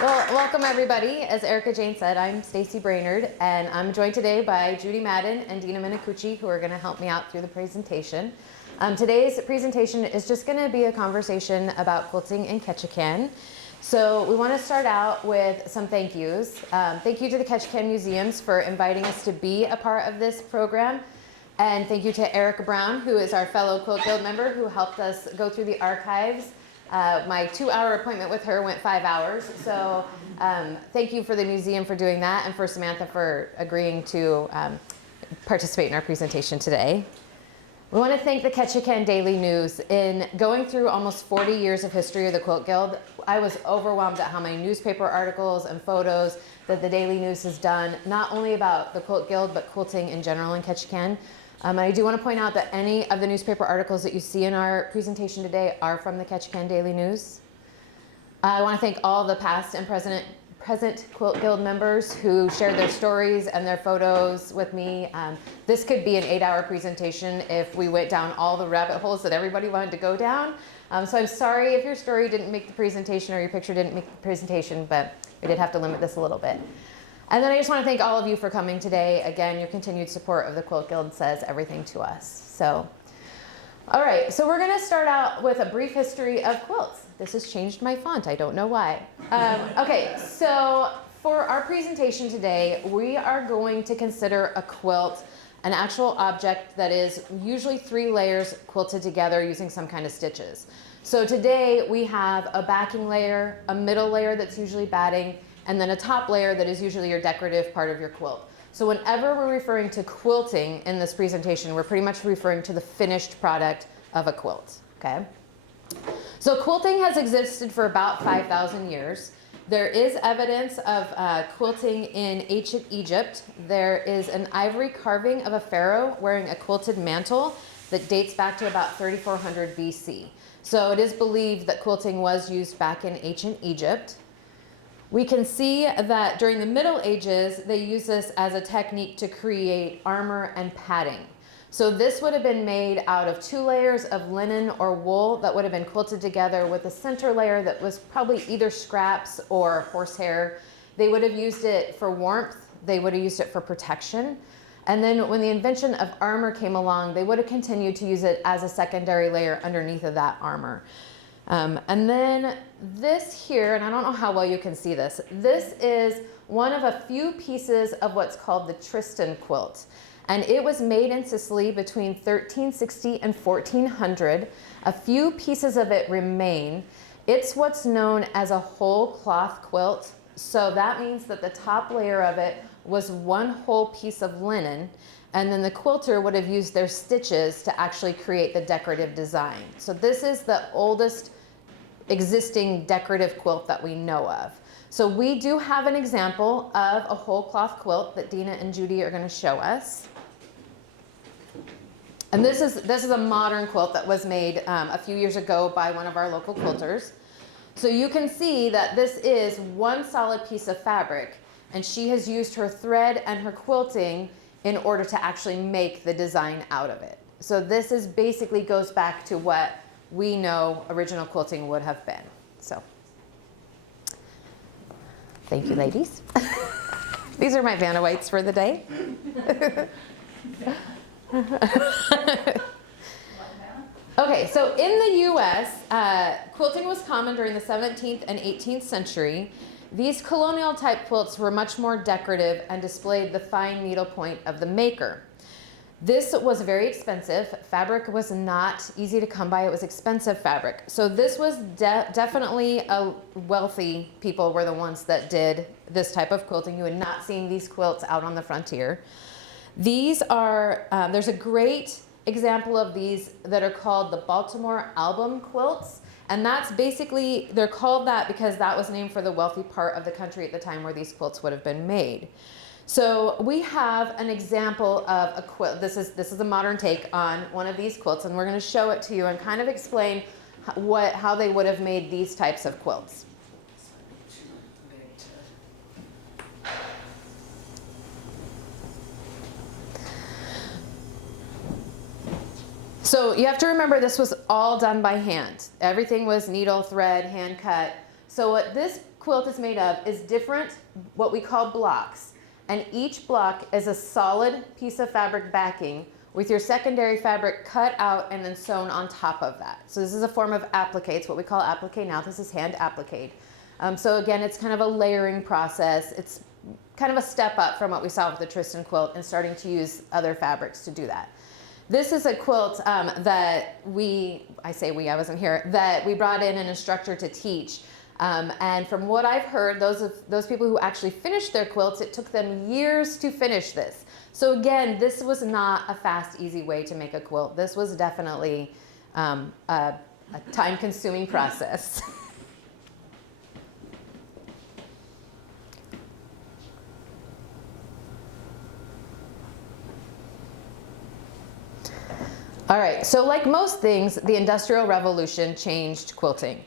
Well, welcome everybody. As Erica Jane said, I'm Stacy Brainerd, and I'm joined today by Judy Madden and Dina Minicucci, who are going to help me out through the presentation. Today's presentation is just going to be a conversation about quilting in Ketchikan. So we want to start out with some thank yous. Thank you to the Ketchikan Museums for inviting us to be a part of this program. And thank you to Erica Brown, who is our fellow Quilt Guild member, who helped us go through the archives. My 2-hour appointment with her went 5 hours. So thank you for the museum for doing that, and for Samantha for agreeing to participate in our presentation today. We want to thank the Ketchikan Daily News. In going through almost 40 years of history of the Quilt Guild, I was overwhelmed at how many newspaper articles and photos that the Daily News has done, not only about the Quilt Guild, but quilting in general in Ketchikan. And I do want to point out that any of the newspaper articles that you see in our presentation today are from the Ketchikan Daily News. I want to thank all the past and present Quilt Guild members who shared their stories and their photos with me. This could be an 8-hour presentation if we went down all the rabbit holes that everybody wanted to go down. So I'm sorry if your story didn't make the presentation or your picture didn't make the presentation, but we did have to limit this a little bit. And then I just want to thank all of you for coming today. Again, your continued support of the Quilt Guild says everything to us. So, all right, so we're going to start out with a brief history of quilts. This has changed my font. I don't know why. Okay, so for our presentation today, we are going to consider a quilt an actual object that is usually 3 layers quilted together using some kind of stitches. So today we have a backing layer, a middle layer that's usually batting, and then a top layer that is usually your decorative part of your quilt. So whenever we're referring to quilting in this presentation, we're pretty much referring to the finished product of a quilt, okay? So quilting has existed for about 5,000 years. There is evidence of quilting in ancient Egypt. There is an ivory carving of a pharaoh wearing a quilted mantle that dates back to about 3400 BC. So it is believed that quilting was used back in ancient Egypt. We can see that during the Middle Ages, they used this as a technique to create armor and padding. So this would have been made out of 2 layers of linen or wool that would have been quilted together with a center layer that was probably either scraps or horsehair. They would have used it for warmth. They would have used it for protection. And then when the invention of armor came along, they would have continued to use it as a secondary layer underneath of that armor. And then this here, and I don't know how well you can see this, this is one of a few pieces of what's called the Tristan quilt. And it was made in Sicily between 1360 and 1400. A few pieces of it remain. It's what's known as a whole cloth quilt. So that means that the top layer of it was one whole piece of linen, and then the quilter would have used their stitches to actually create the decorative design. So this is the oldest existing decorative quilt that we know of. So we do have an example of a whole cloth quilt that Dina and Judy are going to show us. And this is a modern quilt that was made a few years ago by one of our local quilters. So you can see that this is one solid piece of fabric, and she has used her thread and her quilting in order to actually make the design out of it. So this is basically goes back to what we know original quilting would have been. So thank you, ladies. These are my Vanna Whites for the day. Okay, so in the US, quilting was common during the 17th and 18th century. These colonial type quilts were much more decorative and displayed the fine needlepoint of the maker. This was very expensive. Fabric was not easy to come by. It was expensive fabric. So this was definitely a wealthy people were the ones that did this type of quilting. You had not seen these quilts out on the frontier. These are, there's a great example of these that are called the Baltimore album quilts. And that's basically, they're called that because that was named for the wealthy part of the country at the time where these quilts would have been made. So we have an example of a quilt. This is a modern take on one of these quilts, and we're going to show it to you and kind of explain how they would have made these types of quilts. So you have to remember this was all done by hand. Everything was needle, thread, hand cut. So what this quilt is made of is different, what we call blocks. And each block is a solid piece of fabric backing with your secondary fabric cut out and then sewn on top of that. So this is a form of applique. It's what we call applique now. This is hand applique. So again, it's kind of a layering process. It's kind of a step up from what we saw with the Tristan quilt and starting to use other fabrics to do that. This is a quilt that I wasn't here, that we brought in an instructor to teach. And from what I've heard, those people who actually finished their quilts, it took them years to finish this. So again, this was not a fast, easy way to make a quilt. This was definitely a time-consuming process. All right, so like most things, the Industrial Revolution changed quilting.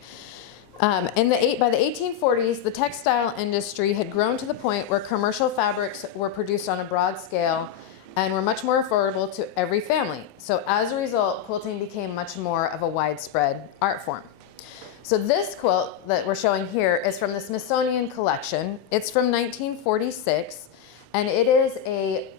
By the 1840s, the textile industry had grown to the point where commercial fabrics were produced on a broad scale and were much more affordable to every family. So as a result, quilting became much more of a widespread art form. So this quilt that we're showing here is from the Smithsonian collection. It's from 1946, and it is a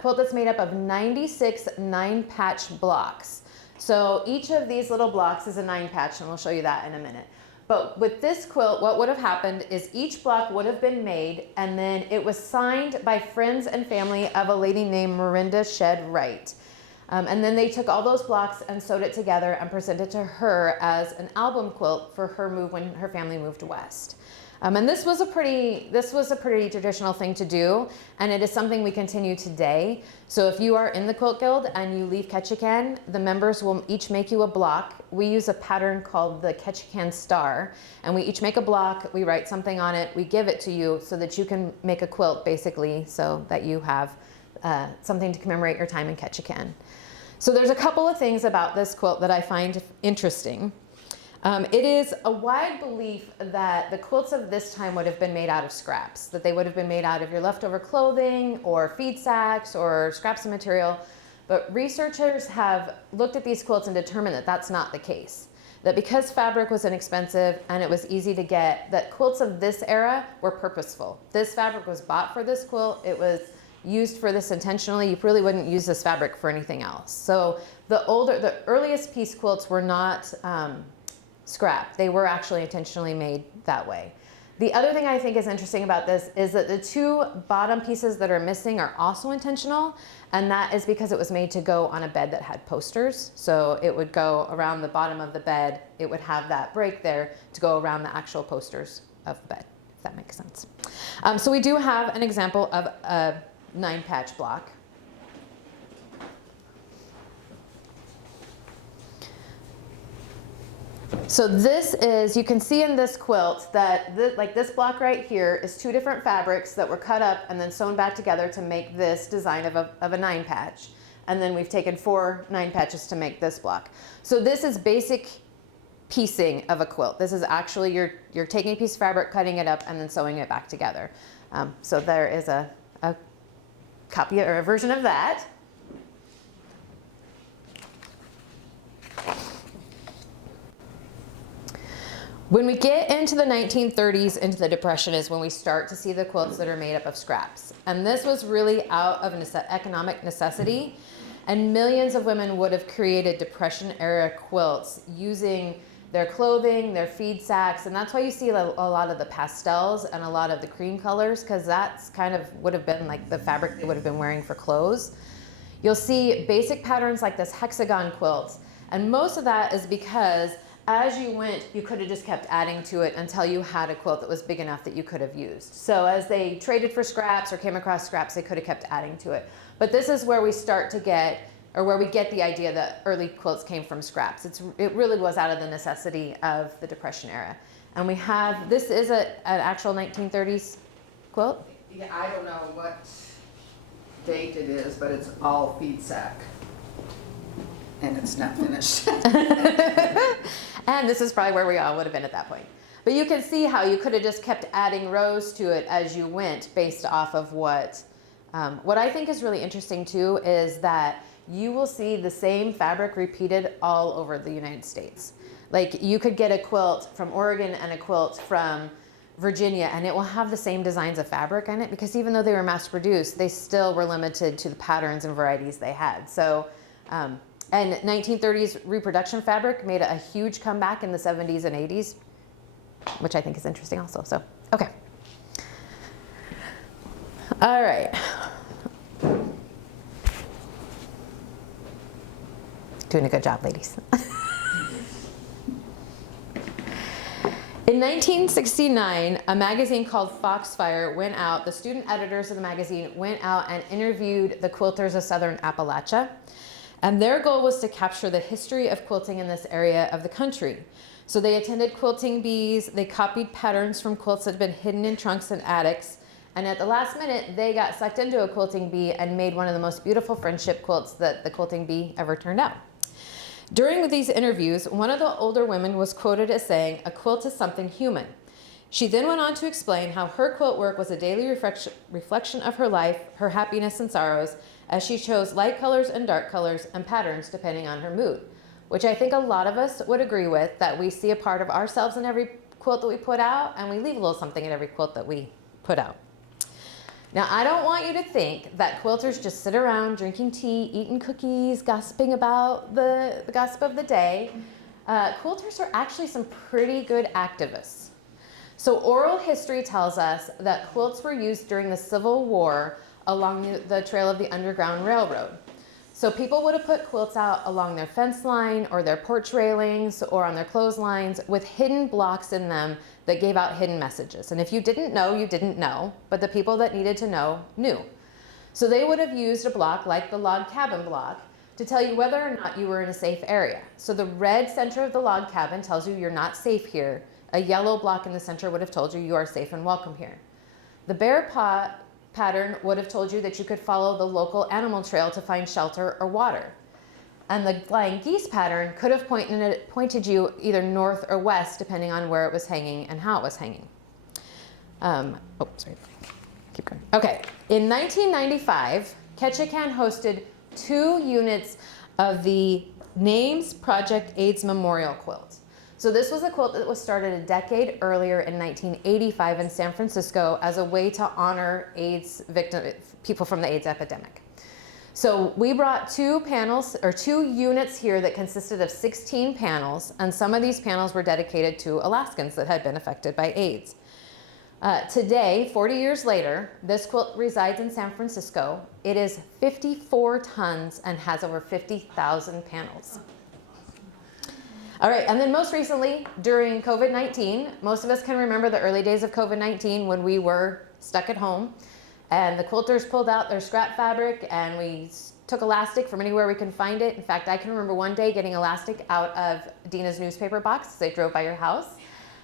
quilt that's made up of 96 9-patch blocks. So each of these little blocks is a 9-patch, and we'll show you that in a minute. But with this quilt, what would have happened is each block would have been made, and then it was signed by friends and family of a lady named Miranda Shedd Wright. And then they took all those blocks and sewed it together and presented to her as an album quilt for her move when her family moved west. And this was a pretty traditional thing to do, and it is something we continue today. So if you are in the Quilt Guild and you leave Ketchikan, the members will each make you a block. We use a pattern called the Ketchikan Star, and we each make a block, we write something on it, we give it to you so that you can make a quilt, basically, so that you have something to commemorate your time in Ketchikan. So there's a couple of things about this quilt that I find interesting. It is a wide belief that the quilts of this time would have been made out of scraps, that they would have been made out of your leftover clothing or feed sacks or scraps of material. But researchers have looked at these quilts and determined that that's not the case. That because fabric was inexpensive and it was easy to get, that quilts of this era were purposeful. This fabric was bought for this quilt. It was used for this intentionally. You really wouldn't use this fabric for anything else. So the earliest piece quilts were not scrap. They were actually intentionally made that way. The other thing I think is interesting about this is that the two bottom pieces that are missing are also intentional, and that is because it was made to go on a bed that had posters. So it would go around the bottom of the bed. It would have that break there to go around the actual posters of the bed, if that makes sense. So we do have an example of a 9-patch block. So this is, you can see in this quilt that like this block right here is two different fabrics that were cut up and then sewn back together to make this design of a 9-patch. And then we've taken 4 9-patches to make this block. So this is basic piecing of a quilt. This is actually, you're taking a piece of fabric, cutting it up, and then sewing it back together. So there is a copy or a version of that. When we get into the 1930s, into the Depression, is when we start to see the quilts that are made up of scraps. And this was really out of economic necessity. And millions of women would have created Depression-era quilts using their clothing, their feed sacks. And that's why you see a lot of the pastels and a lot of the cream colors, because that's kind of would have been like the fabric they would have been wearing for clothes. You'll see basic patterns like this hexagon quilt. And most of that is because as you went, you could have just kept adding to it until you had a quilt that was big enough that you could have used. So as they traded for scraps or came across scraps, they could have kept adding to it. But this is where we start to get, or where we get the idea that early quilts came from scraps. It really was out of the necessity of the Depression era. And we have, this is an actual 1930s quilt? Yeah, I don't know what date it is, but it's all feed sack. And it's not finished. And this is probably where we all would have been at that point. But you can see how you could have just kept adding rows to it as you went based off of what I think is really interesting too is that you will see the same fabric repeated all over the United States. Like you could get a quilt from Oregon and a quilt from Virginia, and it will have the same designs of fabric in it because even though they were mass produced, they still were limited to the patterns and varieties they had. So, and 1930s reproduction fabric made a huge comeback in the 70s and 80s, which I think is interesting also. So, okay. All right. Doing a good job, ladies. In 1969, a magazine called Foxfire went out, the student editors of the magazine went out and interviewed the quilters of Southern Appalachia. And their goal was to capture the history of quilting in this area of the country. So they attended quilting bees, they copied patterns from quilts that had been hidden in trunks and attics. And at the last minute, they got sucked into a quilting bee and made one of the most beautiful friendship quilts that the quilting bee ever turned out. During these interviews, one of the older women was quoted as saying, "A quilt is something human." She then went on to explain how her quilt work was a daily reflection of her life, her happiness and sorrows, as she chose light colors and dark colors and patterns depending on her mood, which I think a lot of us would agree with, that we see a part of ourselves in every quilt that we put out, and we leave a little something in every quilt that we put out. Now, I don't want you to think that quilters just sit around drinking tea, eating cookies, gossiping about the gossip of the day. Quilters are actually some pretty good activists. So oral history tells us that quilts were used during the Civil War along the trail of the Underground Railroad. So people would have put quilts out along their fence line or their porch railings or on their clotheslines with hidden blocks in them that gave out hidden messages. And if you didn't know, you didn't know, but the people that needed to know knew. So they would have used a block like the log cabin block to tell you whether or not you were in a safe area. So the red center of the log cabin tells you you're not safe here. A yellow block in the center would have told you you are safe and welcome here. The bear paw pattern would have told you that you could follow the local animal trail to find shelter or water. And the flying geese pattern could have pointed you either north or west, depending on where it was hanging and how it was hanging. Keep going. Okay, in 1995, Ketchikan hosted 2 units of the Names Project AIDS Memorial Quilt. So this was a quilt that was started a decade earlier in 1985 in San Francisco as a way to honor AIDS people from the AIDS epidemic. So we brought 2 units here that consisted of 16 panels, and some of these panels were dedicated to Alaskans that had been affected by AIDS. Today, 40 years later, this quilt resides in San Francisco. It is 54 tons and has over 50,000 panels. All right, and then most recently, during COVID-19, most of us can remember the early days of COVID-19 when we were stuck at home, and the quilters pulled out their scrap fabric and we took elastic from anywhere we can find it. In fact, I can remember one day getting elastic out of Dina's newspaper box as they drove by your house.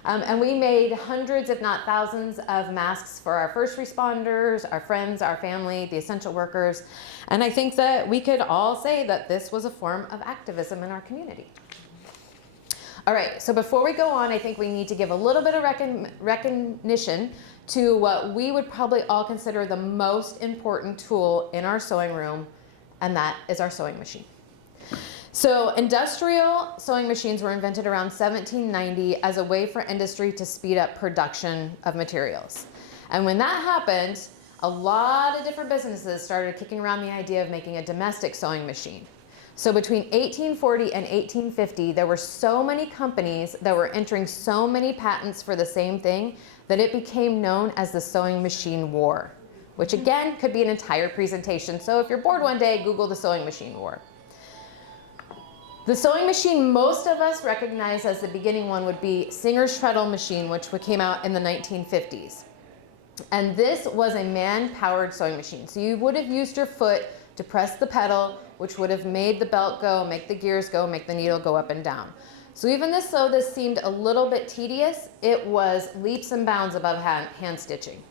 And we made hundreds, if not thousands, of masks for our first responders, our friends, our family, the essential workers. And I think that we could all say that this was a form of activism in our community. All right, so before we go on, I think we need to give a little bit of recognition to what we would probably all consider the most important tool in our sewing room, and that is our sewing machine. So industrial sewing machines were invented around 1790 as a way for industry to speed up production of materials. And when that happened, a lot of different businesses started kicking around the idea of making a domestic sewing machine. So between 1840 and 1850, there were so many companies that were entering so many patents for the same thing that it became known as the sewing machine war, which again could be an entire presentation. So if you're bored one day, Google the sewing machine war. The sewing machine most of us recognize as the beginning one would be Singer's treadle machine, which came out in the 1950s. And this was a man-powered sewing machine. So you would have used your foot to press the pedal, which would have made the belt go, make the gears go, make the needle go up and down. So even though this seemed a little bit tedious, it was leaps and bounds above hand stitching.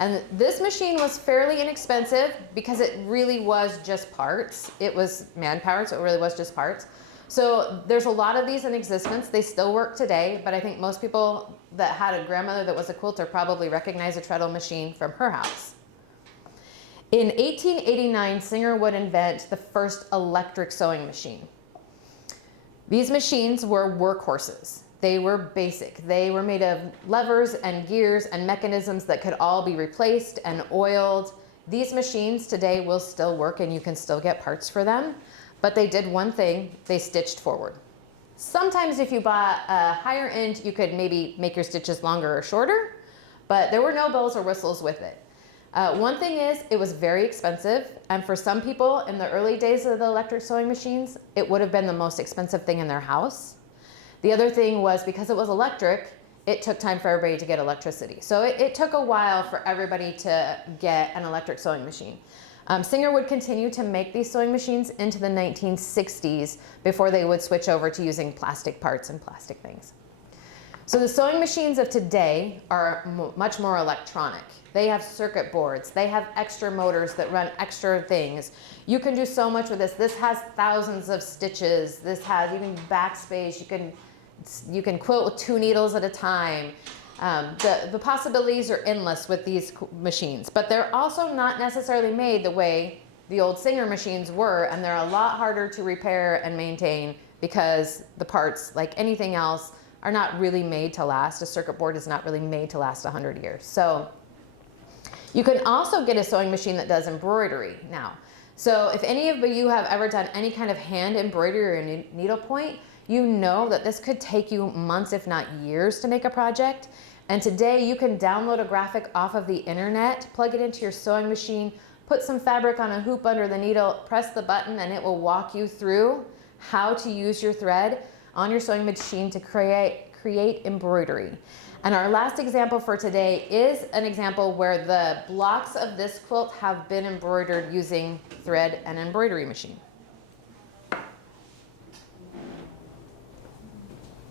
And this machine was fairly inexpensive because it really was just parts. It was man-powered, so it really was just parts. So there's a lot of these in existence. They still work today, but I think most people that had a grandmother that was a quilter probably recognize a treadle machine from her house. In 1889, Singer would invent the first electric sewing machine. These machines were workhorses. they were basic. They were made of levers and gears and mechanisms that could all be replaced and oiled. These machines today will still work and you can still get parts for them, but they did one thing: they stitched forward. Sometimes if you bought a higher end, you could maybe make your stitches longer or shorter, but there were no bells or whistles with it. One thing is, it was very expensive, and for some people in the early days of the electric sewing machines, it would have been the most expensive thing in their house. The other thing was, because it was electric, it took time for everybody to get electricity. So it took a while for everybody to get an electric sewing machine. Singer would continue to make these sewing machines into the 1960s before they would switch over to using plastic parts and plastic things. So the sewing machines of today are much more electronic. They have circuit boards. They have extra motors that run extra things. You can do so much with this. This has thousands of stitches. This has even backspace. You can quilt with 2 needles at a time. The possibilities are endless with these machines, but they're also not necessarily made the way the old Singer machines were, and they're a lot harder to repair and maintain because the parts, like anything else, are not really made to last. A circuit board is not really made to last 100 years. So you can also get a sewing machine that does embroidery now. So if any of you have ever done any kind of hand embroidery or needlepoint, you know that this could take you months, if not years, to make a project. And today you can download a graphic off of the internet, plug it into your sewing machine, put some fabric on a hoop under the needle, press the button, and it will walk you through how to use your thread on your sewing machine to create embroidery. And our last example for today is an example where the blocks of this quilt have been embroidered using thread and embroidery machine.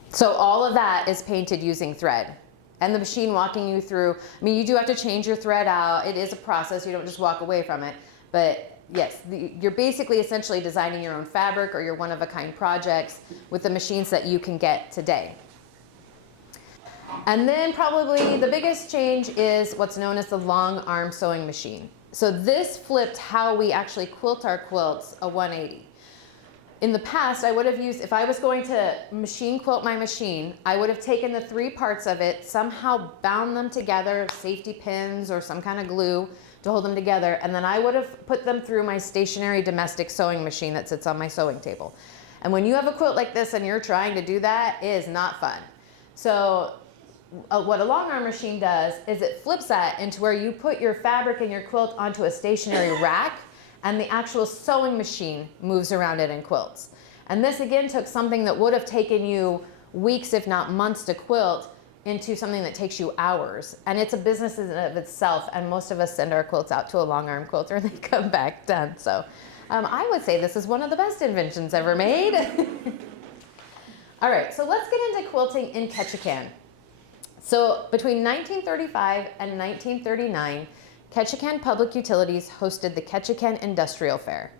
So all of that is painted using thread. And the machine walking you through, I mean, you do have to change your thread out. It is a process. You don't just walk away from it. But yes, you're basically essentially designing your own fabric or your one-of-a-kind projects with the machines that you can get today. And then probably the biggest change is what's known as the long arm sewing machine. So this flipped how we actually quilt our quilts a 180. In the past, I would have used, if I was going to machine quilt my machine, I would have taken the 3 parts of it, somehow bound them together, safety pins or some kind of glue to hold them together, and then I would have put them through my stationary domestic sewing machine that sits on my sewing table. And when you have a quilt like this and you're trying to do that, it is not fun. So what a long arm machine does is it flips that into where you put your fabric and your quilt onto a stationary rack, and the actual sewing machine moves around it and quilts. And this again took something that would have taken you weeks, if not months, to quilt into something that takes you hours. And it's a business in and of itself, and most of us send our quilts out to a long arm quilter and they come back done. So I would say this is one of the best inventions ever made. All right, so let's get into quilting in Ketchikan. So between 1935 and 1939, Ketchikan Public Utilities hosted the Ketchikan Industrial Fair.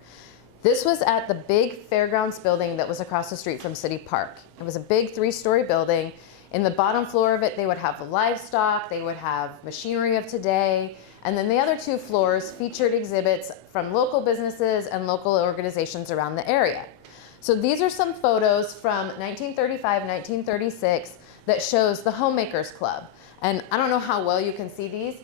This was at the big fairgrounds building that was across the street from City Park. It was a big 3-story building. In the bottom floor of it, they would have livestock, they would have machinery of today, and then the other 2 floors featured exhibits from local businesses and local organizations around the area. So these are some photos from 1935, 1936 that shows the Homemakers Club. And I don't know how well you can see these.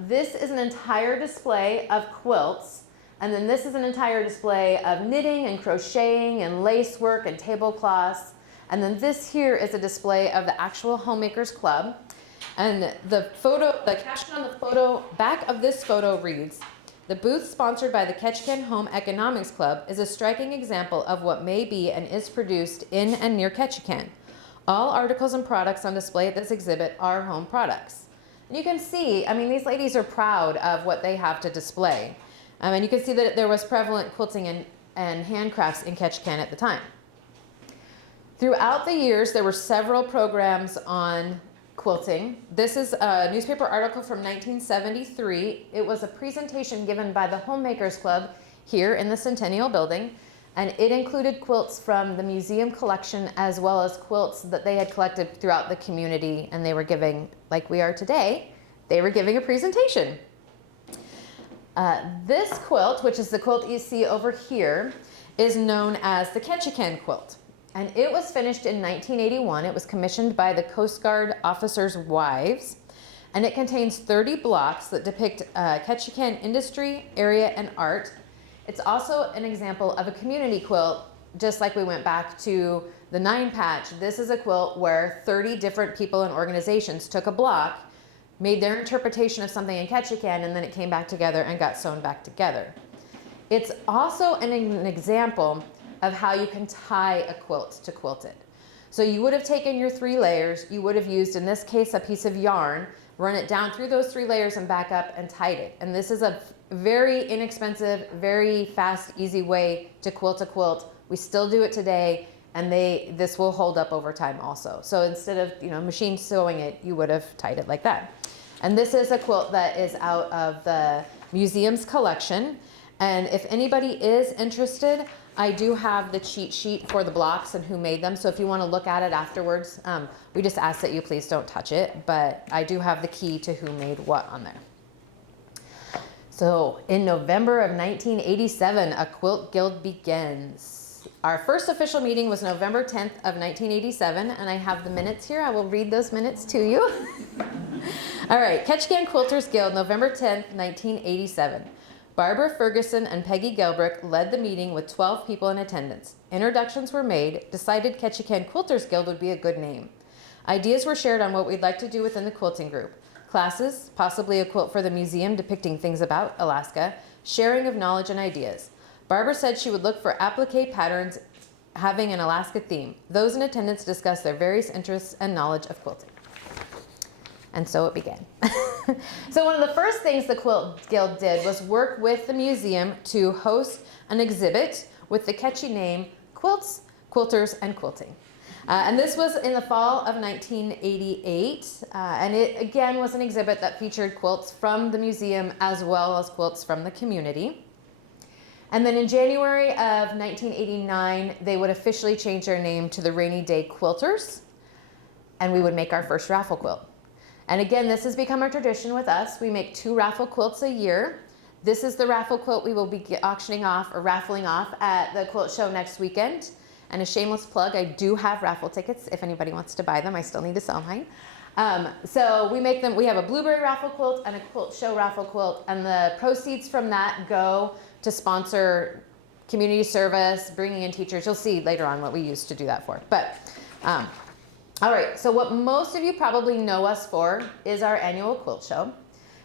This is an entire display of quilts, and then this is an entire display of knitting and crocheting and lace work and tablecloths, and then this here is a display of the actual Homemakers Club. And the caption on the photo, back of this photo reads, "The booth sponsored by the Ketchikan Home Economics Club is a striking example of what may be and is produced in and near Ketchikan. All articles and products on display at this exhibit are home products." And you can see, I mean, these ladies are proud of what they have to display. And you can see that there was prevalent quilting and handcrafts in Ketchikan at the time. Throughout the years, there were several programs on quilting. This is a newspaper article from 1973. It was a presentation given by the Homemakers Club here in the Centennial Building, and it included quilts from the museum collection as well as quilts that they had collected throughout the community, and they were giving, like we are today, they were giving a presentation. This quilt, which is the quilt you see over here, is known as the Ketchikan Quilt. and it was finished in 1981. It was commissioned by the Coast Guard officers' wives, and it contains 30 blocks that depict Ketchikan industry, area, and art. It's also an example of a community quilt, just like we went back to the 9-patch. This is a quilt where 30 different people and organizations took a block, made their interpretation of something in Ketchikan, and then it came back together and got sewn back together. It's also an example of how you can tie a quilt to quilt it. So you would have taken your 3 layers, you would have used, in this case, a piece of yarn, run it down through those 3 layers and back up and tied it. And this is a very inexpensive, very fast, easy way to quilt a quilt. We still do it today, and this will hold up over time also. So instead of machine sewing it, you would have tied it like that. And this is a quilt that is out of the museum's collection. And if anybody is interested, I do have the cheat sheet for the blocks and who made them. So if you want to look at it afterwards, we just ask that you please don't touch it. But I do have the key to who made what on there. So in November of 1987, a quilt guild begins. Our first official meeting was November 10th of 1987, and I have the minutes here. I will read those minutes to you. All right, Ketchikan Quilters Guild, November 10th, 1987. Barbara Ferguson and Peggy Gelbrick led the meeting with 12 people in attendance. Introductions were made, decided Ketchikan Quilters Guild would be a good name. Ideas were shared on what we'd like to do within the quilting group. Classes, possibly a quilt for the museum depicting things about Alaska, sharing of knowledge and ideas. Barbara said she would look for applique patterns having an Alaska theme. Those in attendance discussed their various interests and knowledge of quilting. And so it began. So one of the first things the Quilt Guild did was work with the museum to host an exhibit with the catchy name Quilts, Quilters, and Quilting. And this was in the fall of 1988. And it, again, was an exhibit that featured quilts from the museum as well as quilts from the community. And then in January of 1989, they would officially change their name to the Rainy Day Quilters, and we would make our first raffle quilt. And again, this has become a tradition with us. We make 2 raffle quilts a year. This is the raffle quilt we will be auctioning off or raffling off at the quilt show next weekend. And a shameless plug, I do have raffle tickets if anybody wants to buy them. I still need to sell mine. So we make them, we have a blueberry raffle quilt and a quilt show raffle quilt, and the proceeds from that go to sponsor community service, bringing in teachers. You'll see later on what we use to do that for. But all right, so what most of you probably know us for is our annual quilt show.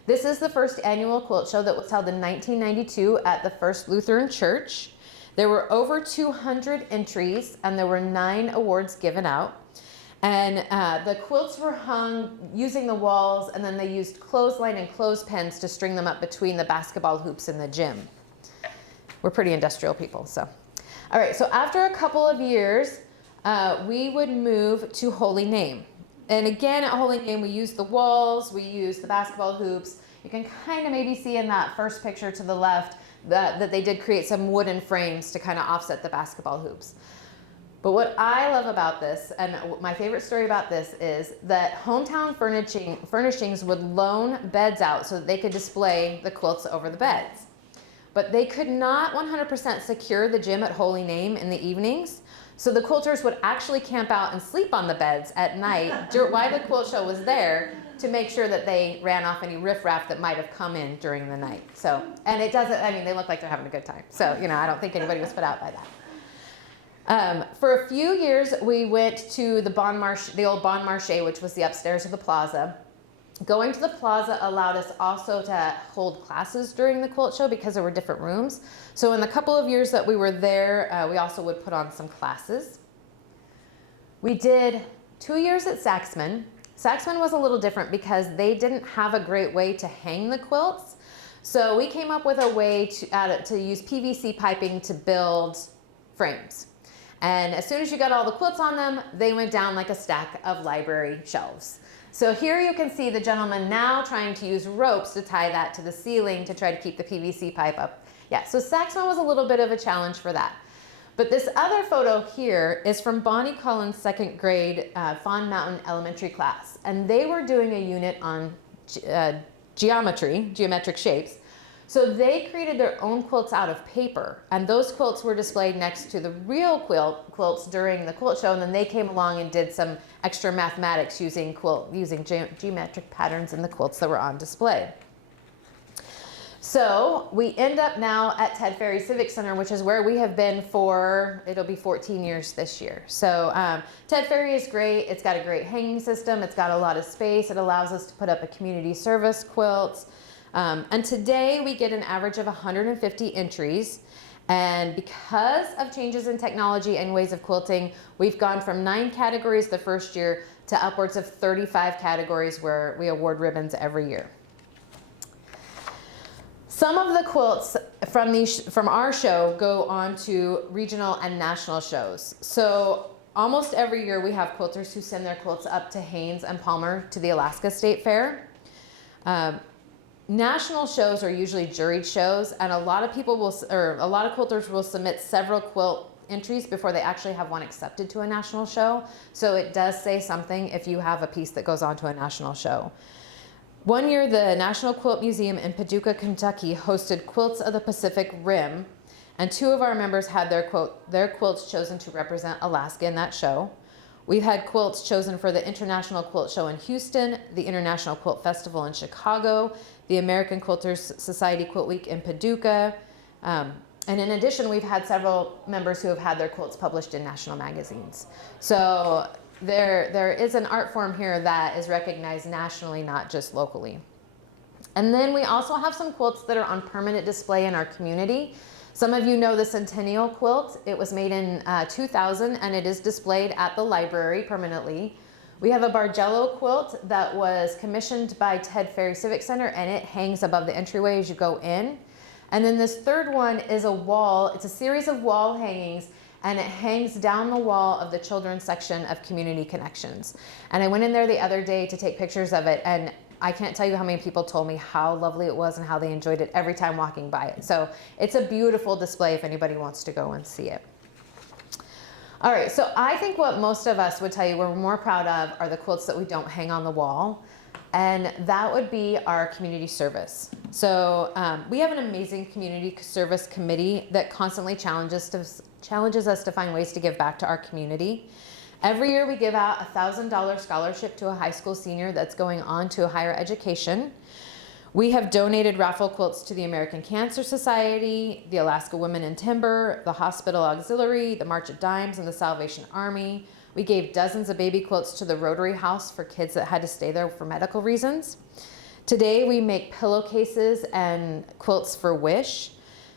This is the first annual quilt show that was held in 1992 at the First Lutheran Church. There were over 200 entries, and there were 9 awards given out. And the quilts were hung using the walls, and then they used clothesline and clothespins to string them up between the basketball hoops in the gym. We're pretty industrial people, so. All right, so after a couple of years, we would move to Holy Name. And again, at Holy Name, we used the walls, we used the basketball hoops. You can kind of maybe see in that first picture to the left that they did create some wooden frames to kind of offset the basketball hoops. But what I love about this, and my favorite story about this, is that Hometown Furnishings would loan beds out so that they could display the quilts over the beds. But they could not 100% secure the gym at Holy Name in the evenings. So the quilters would actually camp out and sleep on the beds at night while the quilt show was there to make sure that they ran off any riffraff that might have come in during the night. So, and it doesn't, I mean, they look like they're having a good time. So, I don't think anybody was put out by that. For a few years, we went to the old Bon Marché, which was the upstairs of the plaza. Going to the plaza allowed us also to hold classes during the quilt show because there were different rooms. So in the couple of years that we were there, we also would put on some classes. We did 2 years at Saxman. Saxman was a little different because they didn't have a great way to hang the quilts. So we came up with a way to use PVC piping to build frames. And as soon as you got all the quilts on them, they went down like a stack of library shelves. So here you can see the gentleman now trying to use ropes to tie that to the ceiling to try to keep the PVC pipe up. Yeah, so Saxman was a little bit of a challenge for that. But this other photo here is from Bonnie Cullen's 2nd grade Fawn Mountain Elementary class. And they were doing a unit on geometric shapes. So they created their own quilts out of paper, and those quilts were displayed next to the real quilts during the quilt show, and then they came along and did some extra mathematics using geometric patterns in the quilts that were on display. So we end up now at Ted Ferry Civic Center, which is where we have been for, it'll be 14 years this year. So Ted Ferry is great. It's got a great hanging system. It's got a lot of space. It allows us to put up a community service quilt. And today we get an average of 150 entries. And because of changes in technology and ways of quilting, we've gone from 9 categories the first year to upwards of 35 categories where we award ribbons every year. Some of the quilts from our show go on to regional and national shows. So almost every year we have quilters who send their quilts up to Haynes and Palmer to the Alaska State Fair. National shows are usually juried shows, and a lot of quilters will submit several quilt entries before they actually have one accepted to a national show. So it does say something if you have a piece that goes on to a national show. One year, the National Quilt Museum in Paducah, Kentucky hosted Quilts of the Pacific Rim, and 2 of our members had their quilts chosen to represent Alaska in that show. We've had quilts chosen for the International Quilt Show in Houston, the International Quilt Festival in Chicago, the American Quilters Society Quilt Week in Paducah, and in addition, we've had several members who have had their quilts published in national magazines. So there is an art form here that is recognized nationally, not just locally. And then we also have some quilts that are on permanent display in our community. Some of you know the Centennial Quilt. It was made in 2000, and it is displayed at the library permanently. We have a Bargello quilt that was commissioned by Ted Ferry Civic Center, and it hangs above the entryway as you go in. And then this third one is a wall. It's a series of wall hangings, and it hangs down the wall of the children's section of Community Connections. And I went in there the other day to take pictures of it, and I can't tell you how many people told me how lovely it was and how they enjoyed it every time walking by it. So it's a beautiful display if anybody wants to go and see it. All right, so I think what most of us would tell you we're more proud of are the quilts that we don't hang on the wall, and that would be our community service. So we have an amazing community service committee that constantly challenges us to find ways to give back to our community. Every year we give out a $1,000 scholarship to a high school senior that's going on to a higher education. We have donated raffle quilts to the American Cancer Society, the Alaska Women in Timber, the Hospital Auxiliary, the March of Dimes, and the Salvation Army. We gave dozens of baby quilts to the Rotary House for kids that had to stay there for medical reasons. Today we make pillowcases and quilts for Wish.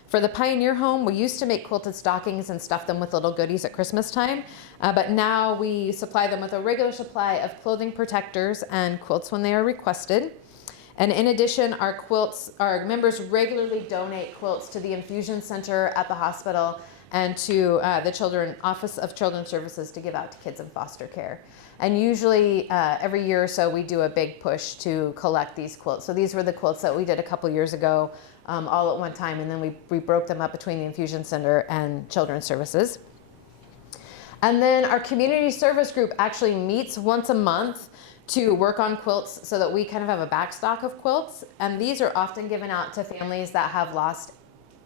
For the Pioneer Home, we used to make quilted stockings and stuff them with little goodies at Christmas time, but now we supply them with a regular supply of clothing protectors and quilts when they are requested. And in addition, our members regularly donate quilts to the Infusion Center at the hospital and to the Office of Children's Services to give out to kids in foster care. And usually every year or so we do a big push to collect these quilts. So these were the quilts that we did a couple years ago all at one time, and then we broke them up between the Infusion Center and Children's Services. And then our community service group actually meets once a month to work on quilts so that we kind of have a backstock of quilts. And these are often given out to families that have lost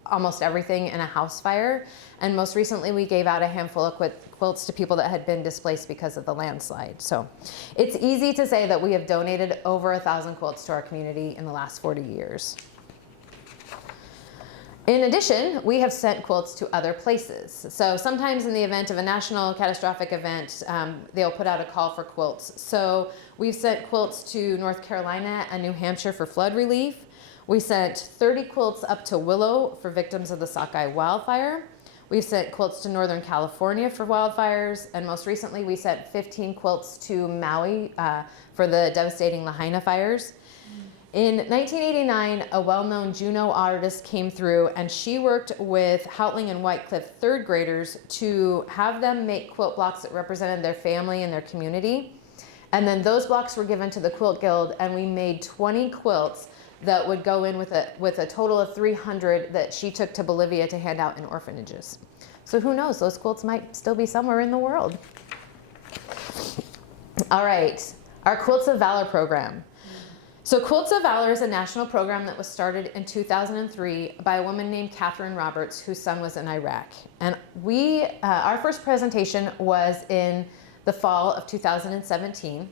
almost everything in a house fire. And most recently we gave out a handful of quilts to people that had been displaced because of the landslide. So it's easy to say that we have donated over 1,000 quilts to our community in the last 40 years. In addition, we have sent quilts to other places. So sometimes in the event of a national catastrophic event, they'll put out a call for quilts. So we've sent quilts to North Carolina and New Hampshire for flood relief. We sent 30 quilts up to Willow for victims of the Sockeye wildfire. We've sent quilts to Northern California for wildfires. And most recently, we sent 15 quilts to Maui for the devastating Lahaina fires. In 1989, a well-known Juneau artist came through, and she worked with Houtling and Whitecliff third graders to have them make quilt blocks that represented their family and their community. And then those blocks were given to the Quilt Guild, and we made 20 quilts that would go in with a total of 300 that she took to Bolivia to hand out in orphanages. So who knows, those quilts might still be somewhere in the world. All right, our Quilts of Valor program. So Quilts of Valor is a national program that was started in 2003 by a woman named Catherine Roberts, whose son was in Iraq. And our first presentation was in the fall of 2017.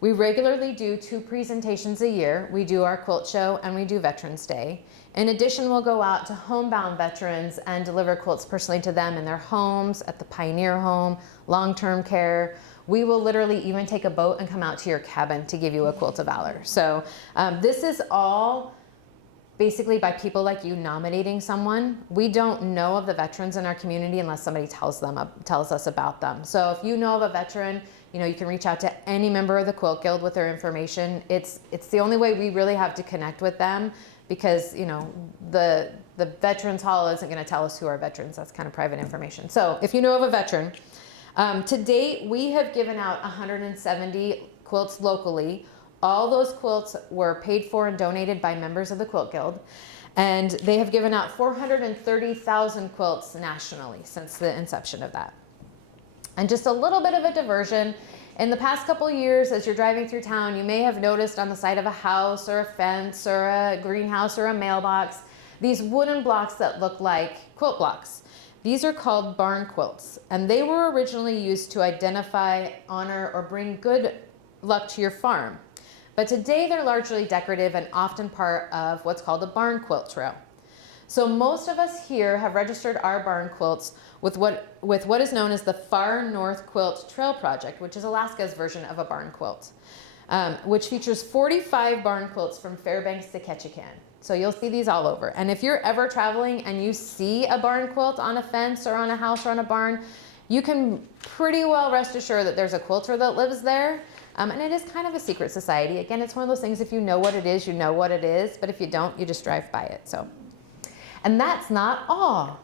We regularly do 2 presentations a year. We do our quilt show and we do Veterans Day. In addition, we'll go out to homebound veterans and deliver quilts personally to them in their homes, at the Pioneer Home, long-term care. We will literally even take a boat and come out to your cabin to give you a Quilt of Valor. So this is all basically by people like you nominating someone. We don't know of the veterans in our community unless somebody tells us about them. So if you know of a veteran, you can reach out to any member of the Quilt Guild with their information. It's the only way we really have to connect with them, because the Veterans Hall isn't going to tell us who are veterans. That's kind of private information. So if you know of a veteran, to date we have given out 170 quilts locally. All those quilts were paid for and donated by members of the Quilt Guild, and they have given out 430,000 quilts nationally since the inception of that. And just a little bit of a diversion, in the past couple years, as you're driving through town, you may have noticed on the side of a house or a fence or a greenhouse or a mailbox, these wooden blocks that look like quilt blocks. These are called barn quilts, and they were originally used to identify, honor, or bring good luck to your farm. But today they're largely decorative and often part of what's called a barn quilt trail. So most of us here have registered our barn quilts with what is known as the Far North Quilt Trail Project, which is Alaska's version of a barn quilt, which features 45 barn quilts from Fairbanks to Ketchikan. So you'll see these all over. And if you're ever traveling and you see a barn quilt on a fence or on a house or on a barn, you can pretty well rest assured that there's a quilter that lives there. And it is kind of a secret society. Again, it's one of those things, if you know what it is, you know what it is. But if you don't, you just drive by it. And that's not all.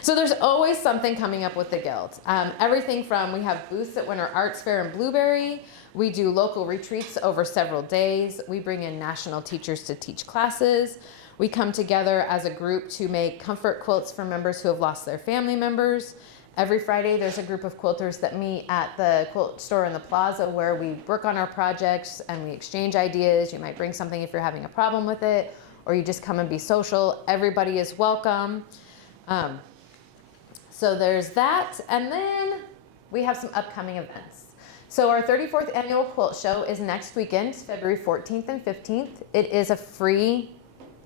So there's always something coming up with the Guild. Everything from, we have booths at Winter Arts Fair in Blueberry. We do local retreats over several days. We bring in national teachers to teach classes. We come together as a group to make comfort quilts for members who have lost their family members. Every Friday, there's a group of quilters that meet at the quilt store in the plaza, where we work on our projects and we exchange ideas. You might bring something if you're having a problem with it, or you just come and be social. Everybody is welcome. So there's that. And then we have some upcoming events. So our 34th annual quilt show is next weekend, February 14th and 15th. It is a free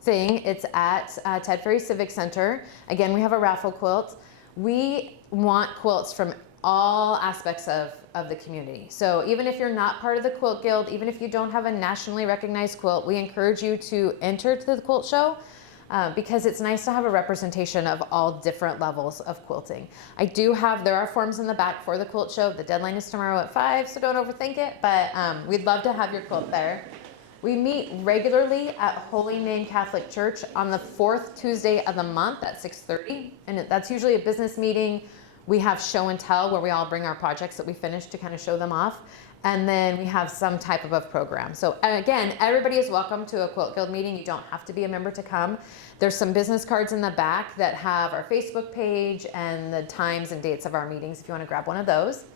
thing. It's at Ted Ferry Civic Center. Again, we have a raffle quilt. We want quilts from all aspects of the community. So even if you're not part of the Quilt Guild, even if you don't have a nationally recognized quilt, we encourage you to enter to the quilt show, because it's nice to have a representation of all different levels of quilting. There are forms in the back for the quilt show. The deadline is tomorrow at 5, so don't overthink it, but we'd love to have your quilt there. We meet regularly at Holy Name Catholic Church on the 4th Tuesday of the month at 6:30, and that's usually a business meeting. We have show and tell, where we all bring our projects that we finished to kind of show them off. And then we have some type of a program. So again, everybody is welcome to a Quilt Guild meeting. You don't have to be a member to come. There's some business cards in the back that have our Facebook page and the times and dates of our meetings if you want to grab one of those.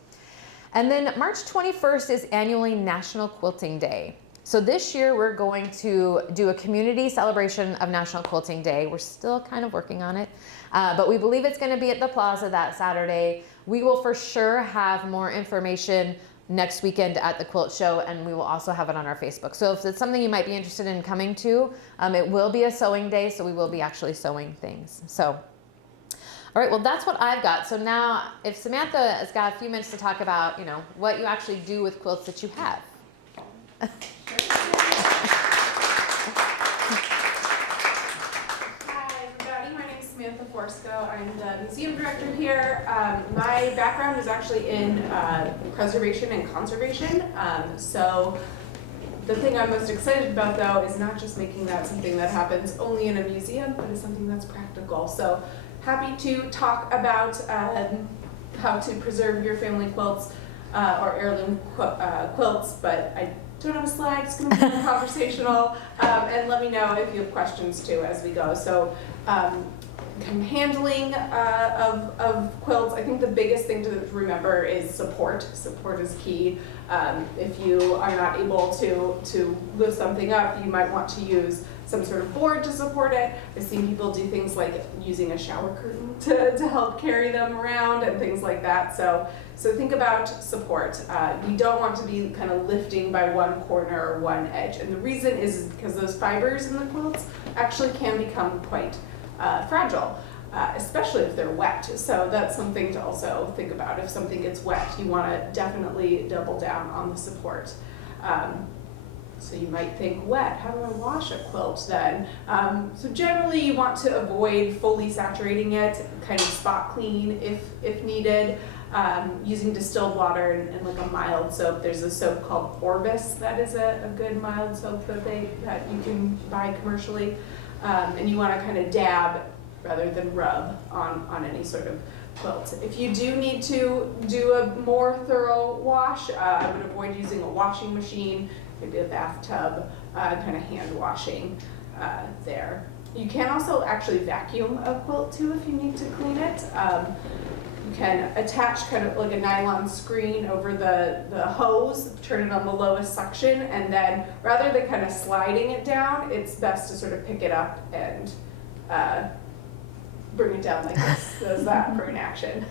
And then March 21st is annually National Quilting Day. So this year we're going to do a community celebration of National Quilting Day. We're still kind of working on it, but we believe it's going to be at the plaza that Saturday. We will for sure have more information next weekend at the quilt show, and we will also have it on our Facebook. So if it's something you might be interested in coming to, it will be a sewing day, so we will be actually sewing things. So, all right, well, that's what I've got. So now, if Samantha has got a few minutes to talk about, what you actually do with quilts that you have. Hi everybody, my name is Samantha Forsko. I'm the museum director here. My background is actually in preservation and conservation. So the thing I'm most excited about, though, is not just making that something that happens only in a museum, but is something that's practical. So happy to talk about how to preserve your family quilts or heirloom quilts, but I don't have a slide. It's going to be more conversational, and let me know if you have questions too as we go. So kind of handling of quilts. I think the biggest thing to remember is support. Support is key. If you are not able to lift something up, you might want to use some sort of board to support it. I've seen people do things like using a shower curtain to help carry them around and things like that. So think about support. We don't want to be kind of lifting by one corner or one edge. And the reason is because those fibers in the quilts actually can become quite fragile, especially if they're wet. So that's something to also think about. If something gets wet, you want to definitely double down on the support. So you might think, wet, how do I wash a quilt then? So generally you want to avoid fully saturating it, kind of spot clean if needed, using distilled water and like a mild soap. There's a soap called Orbis that is a good mild soap that you can buy commercially. And you want to kind of dab rather than rub on any sort of quilt. If you do need to do a more thorough wash, I would avoid using a washing machine, maybe a bathtub, kind of hand washing there. You can also actually vacuum a quilt too if you need to clean it. You can attach kind of like a nylon screen over the hose, turn it on the lowest suction, and then rather than kind of sliding it down, it's best to sort of pick it up and bring it down like this. Does that for an action.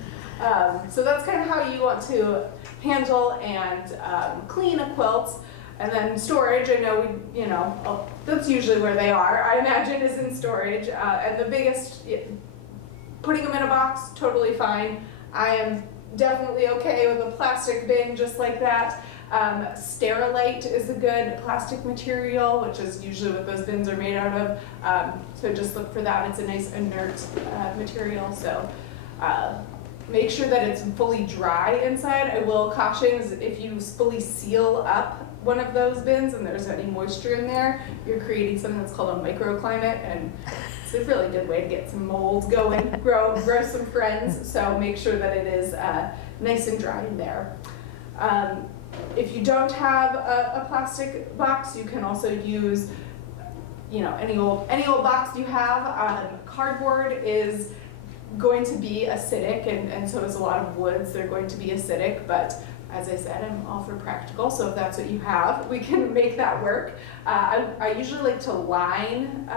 So that's kind of how you want to handle and clean a quilt. And then storage, I know that's usually where they are, I imagine, is in storage. And the biggest, putting them in a box, totally fine. I am definitely okay with a plastic bin just like that. Sterilite is a good plastic material, which is usually what those bins are made out of. So just look for that. It's a nice inert material. So make sure that it's fully dry inside. I will caution is if you fully seal up one of those bins and there's any moisture in there, you're creating something that's called a microclimate, and it's a really good way to get some molds going, grow some friends. So make sure that it is nice and dry in there. If you don't have a plastic box, you can also use, any old box you have. Cardboard is going to be acidic, and so is a lot of woods. They're going to be acidic, but as I said, I'm all for practical, so if that's what you have, we can make that work. I usually like to line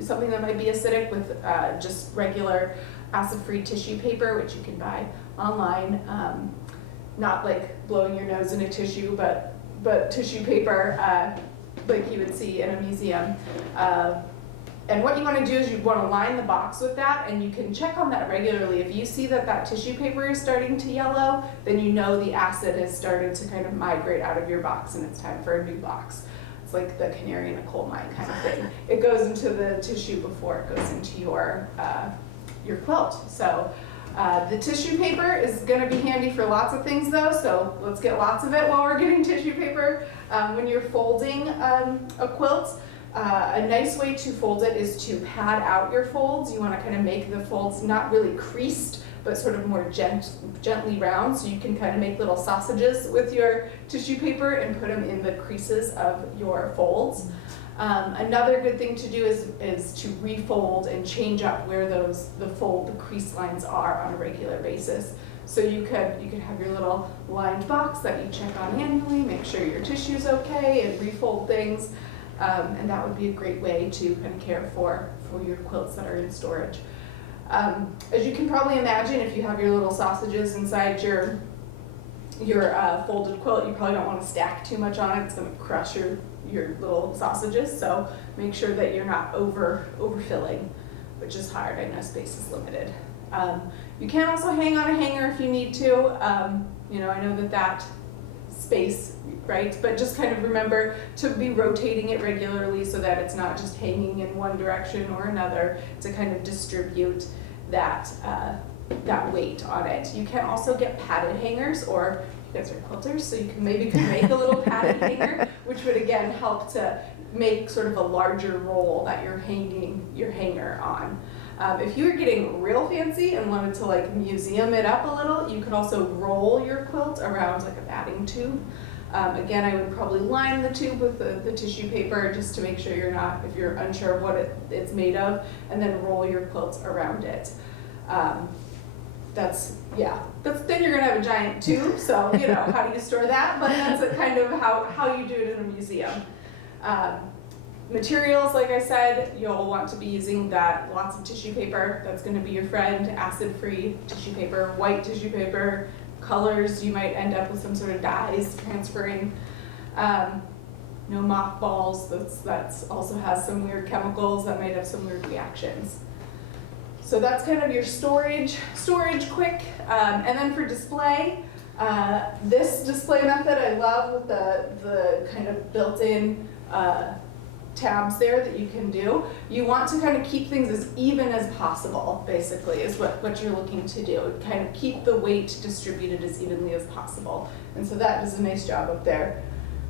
something that might be acidic with just regular acid-free tissue paper, which you can buy online. Not like blowing your nose in a tissue, but tissue paper like you would see in a museum. And what you want to do is you want to line the box with that, and you can check on that regularly. If you see that tissue paper is starting to yellow, then you know the acid has started to kind of migrate out of your box and it's time for a new box. It's like the canary in a coal mine kind of thing. It goes into the tissue before it goes into your quilt. So the tissue paper is going to be handy for lots of things though, so let's get lots of it while we're getting tissue paper. When you're folding a quilt, a nice way to fold it is to pad out your folds. You want to kind of make the folds not really creased, but sort of more gently round, so you can kind of make little sausages with your tissue paper and put them in the creases of your folds. Another good thing to do is to refold and change up where the crease lines are on a regular basis. So you could have your little lined box that you check on annually, make sure your tissue's okay, and refold things. And that would be a great way to kind of care for your quilts that are in storage. As you can probably imagine, if you have your little sausages inside your folded quilt, you probably don't want to stack too much on it. It's going to crush your little sausages. So make sure that you're not overfilling, which is hard. I know space is limited. You can also hang on a hanger if you need to. I know that space, right? But just kind of remember to be rotating it regularly so that it's not just hanging in one direction or another, to kind of distribute that weight on it. You can also get padded hangers, or you guys are quilters, so you can make a little padded hanger, which would again help to make sort of a larger roll that you're hanging your hanger on. If you were getting real fancy and wanted to museum it up a little, you could also roll your quilt around like a batting tube. Again, I would probably line the tube with the tissue paper just to make sure if you're unsure of what it's made of, and then roll your quilt around it. Then you're gonna have a giant tube, so how do you store that? But that's a kind of how you do it in a museum. Materials, like I said, you'll want to be using lots of tissue paper. That's gonna be your friend, acid-free tissue paper, white tissue paper. Colors, you might end up with some sort of dyes transferring. No mothballs, that's also has some weird chemicals that might have some weird reactions. So that's kind of your storage quick. And then for display, this display method I love with the kind of built-in tabs there that you can do. You want to kind of keep things as even as possible, basically, is what you're looking to do. Kind of keep the weight distributed as evenly as possible. And so that does a nice job up there.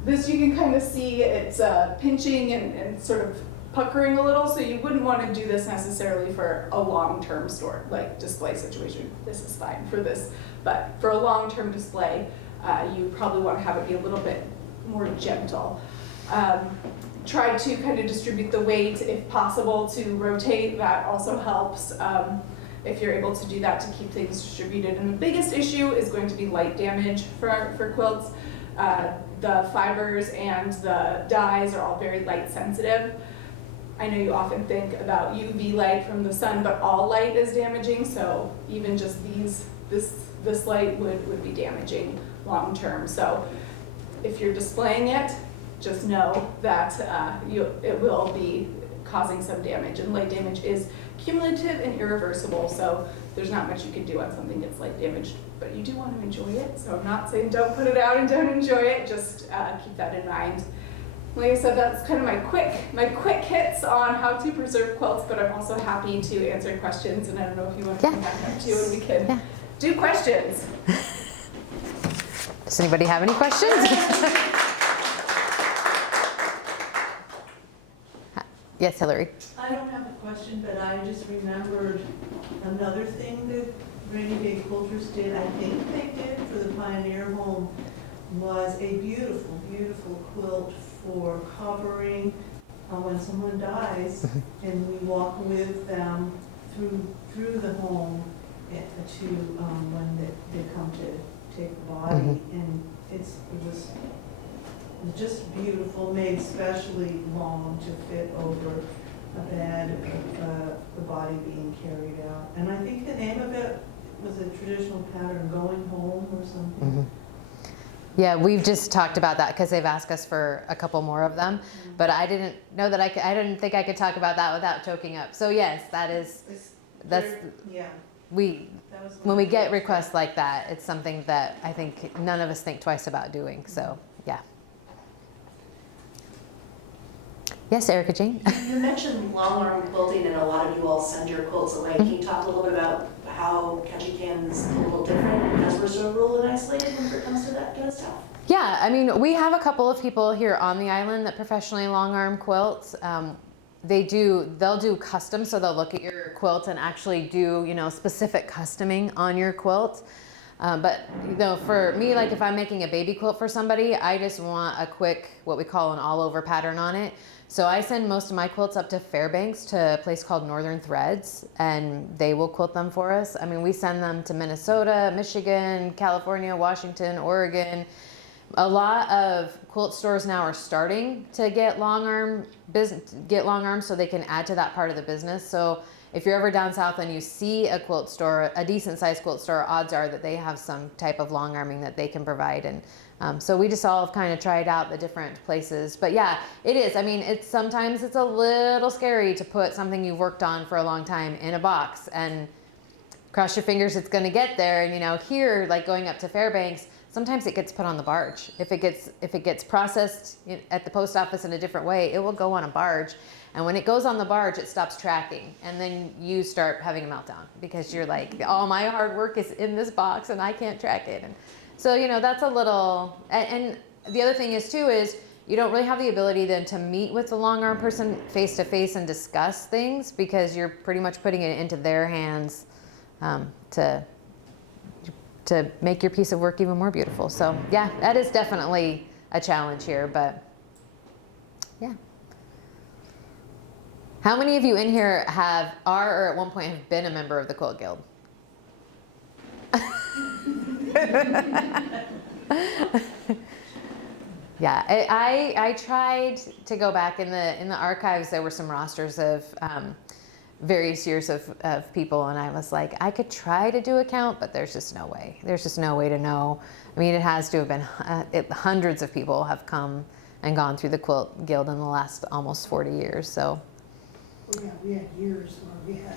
This you can kind of see it's pinching and sort of puckering a little, so you wouldn't want to do this necessarily for a long-term store, like display situation. This is fine for this, but for a long-term display, you probably want to have it be a little bit more gentle. Try to kind of distribute the weight if possible to rotate. That also helps if you're able to do that to keep things distributed. And the biggest issue is going to be light damage for quilts. The fibers and the dyes are all very light sensitive. I know you often think about UV light from the sun, but all light is damaging, so even just this light would be damaging long term. So if you're displaying it, just know that it will be causing some damage, and light damage is cumulative and irreversible, so there's not much you can do on something that's light damaged, but you do want to enjoy it. So I'm not saying don't put it out and don't enjoy it, just keep that in mind. Like I said, that's kind of my quick hits on how to preserve quilts, but I'm also happy to answer questions, and I don't know if you want to come back up too, and we can do questions. Does anybody have any questions? Yes, Hillary. I don't have a question, but I just remembered another thing that Rainy Day Quilters did, I think they did for the Pioneer Home, was a beautiful, beautiful quilt for covering when someone dies, and we walk with them through the home to when they come to take the body, and it was just beautiful, made specially long to fit over a bed of the body being carried out. And I think the name of it was a traditional pattern, Going Home or something. Yeah, we've just talked about that because they've asked us for a couple more of them, but I didn't know that I didn't think I could talk about that without choking up. So yes, when we get requests like that, it's something that I think none of us think twice about doing. So yeah. Yes, Erica Jane. You mentioned long arm quilting, and a lot of you all send your quilts away. Can you talk a little bit about how Ketchikan's a little different because we're so rural and isolated when it comes to that kind of stuff? Yeah, I mean, we have a couple of people here on the island that professionally long arm quilts. They'll do custom, so they'll look at your quilt and actually do, specific customing on your quilt. But for me, like if I'm making a baby quilt for somebody, I just want a quick, what we call an all over pattern on it. So I send most of my quilts up to Fairbanks to a place called Northern Threads, and they will quilt them for us. I mean, we send them to Minnesota, Michigan, California, Washington, Oregon. A lot of quilt stores now are starting to get long arms so they can add to that part of the business. So if you're ever down south and you see a quilt store, a decent sized quilt store, odds are that they have some type of long arming that they can provide. And so we just all have kind of tried out the different places. But yeah, it is. I mean, sometimes it's a little scary to put something you've worked on for a long time in a box and cross your fingers it's going to get there. And here, like going up to Fairbanks, sometimes it gets put on the barge. If it gets processed at the post office in a different way, it will go on a barge. And when it goes on the barge, it stops tracking. And then you start having a meltdown because you're like, all my hard work is in this box and I can't track it. And so, that's a little, and the other thing is you don't really have the ability then to meet with the long arm person face to face and discuss things because you're pretty much putting it into their hands to to make your piece of work even more beautiful. So yeah, that is definitely a challenge here, but yeah. How many of you in here are or at one point have been a member of the Quilt Guild? Yeah, I tried to go back in the archives. There were some rosters of various years of people, and I was like, I could try to do a count, but there's just no way. There's just no way to know. I mean, it has to have been hundreds of people have come and gone through the Quilt Guild in the last almost 40 years. So Well, yeah, we had years where we had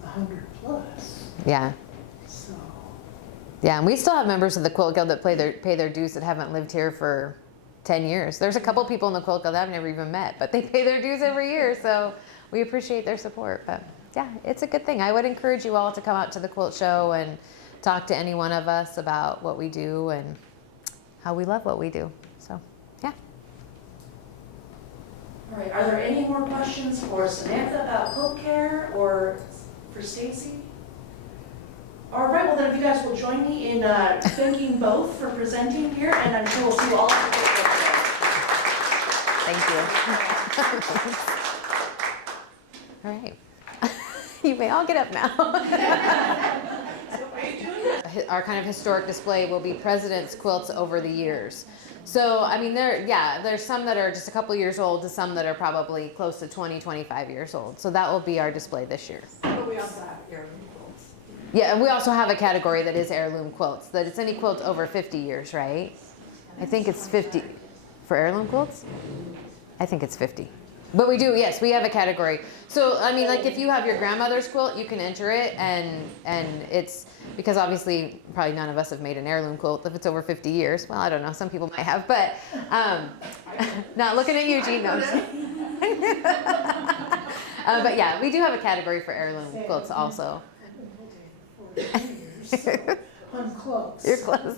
100 plus, yeah. so. Yeah, and we still have members of the Quilt Guild that pay their dues that haven't lived here for 10 years. There's a couple people in the Quilt Guild I've never even met, but they pay their dues every year, so we appreciate their support. But yeah, it's a good thing. I would encourage you all to come out to the quilt show and talk to any one of us about what we do and how we love what we do. So yeah. All right, are there any more questions for Samantha about quilt care or for Stacy? All right, well then if you guys will join me in thanking both for presenting here, and I'm sure we'll see you all at the quilt show today. Thank you. All right. You may all get up now. Our kind of historic display will be president's quilts over the years. So, I mean, there's some that are just a couple years old to some that are probably close to 20, 25 years old. So that will be our display this year. But we also have heirloom quilts. Yeah, and we also have a category that is heirloom quilts, that it's any quilt over 50 years, right? I think it's 50. For heirloom quilts? I think it's 50. But we do, yes, we have a category. So, I mean, like if you have your grandmother's quilt, you can enter it, and it's, because obviously probably none of us have made an heirloom quilt if it's over 50 years. Well, I don't know, some people might have, but not looking at you, Jean. No. But yeah, we do have a category for heirloom quilts also. I've been quilting for 40 years, so I'm close. You're close.